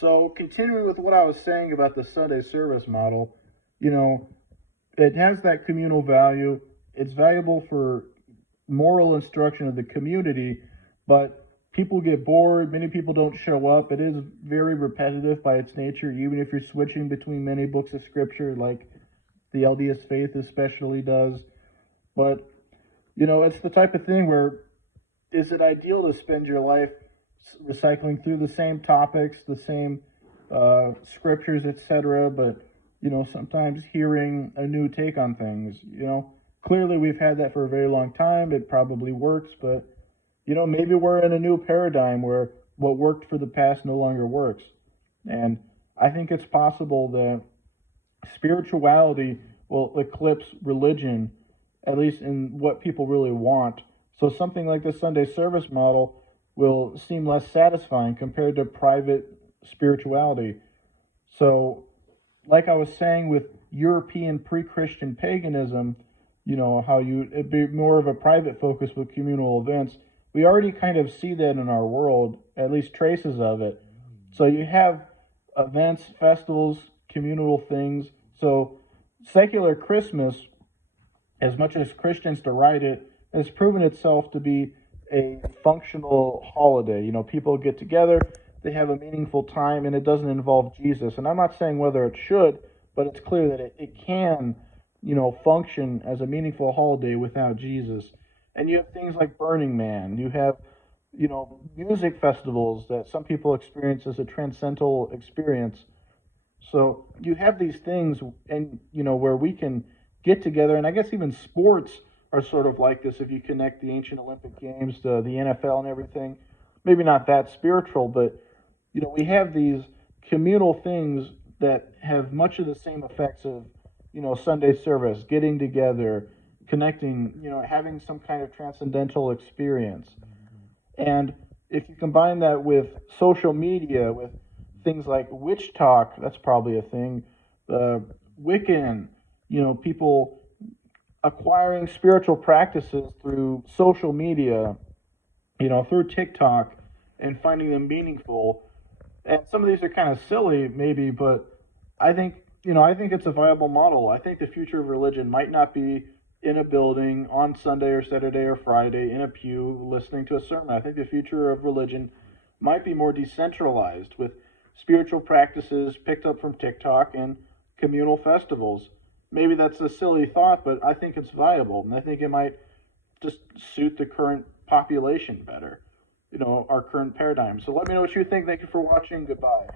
So, continuing with what I was saying about the Sunday service model, you know, it has that communal value. It's valuable for moral instruction of the community, but people get bored. Many people don't show up. It is very repetitive by its nature, even if you're switching between many books of scripture, like the LDS faith especially does. But, it's the type of thing where is it ideal to spend your life recycling through the same topics, the same scriptures, etc., but sometimes hearing a new take on things. Clearly we've had that for a very long time. It probably works, but maybe we're in a new paradigm where what worked for the past no longer works. And I think it's possible that spirituality will eclipse religion, at least in what people really want. So something like the Sunday service model will seem less satisfying compared to private spirituality. So, like I was saying with European pre-Christian paganism, how it'd be more of a private focus with communal events. We already kind of see that in our world, at least traces of it. So you have events, festivals, communal things. So secular Christmas, as much as Christians deride it, has proven itself to be a functional holiday. People get together, they have a meaningful time, and it doesn't involve Jesus. And I'm not saying whether it should, but it's clear that it can, function as a meaningful holiday without Jesus. And you have things like Burning Man. You have, music festivals that some people experience as a transcendental experience. So you have these things, and where we can get together, and I guess even sports are sort of like this. If you connect the ancient Olympic Games to the NFL and everything, maybe not that spiritual, but we have these communal things that have much of the same effects of Sunday service, getting together, connecting, having some kind of transcendental experience. And if you combine that with social media, with things like witch talk, that's probably a thing. Wiccan, people acquiring spiritual practices through social media, through TikTok, and finding them meaningful. And some of these are kind of silly, maybe, but I think, I think it's a viable model. I think the future of religion might not be in a building on Sunday or Saturday or Friday in a pew listening to a sermon. I think the future of religion might be more decentralized with spiritual practices picked up from TikTok and communal festivals. Maybe that's a silly thought, but I think it's viable, and I think it might just suit the current population better, our current paradigm. So let me know what you think. Thank you for watching. Goodbye.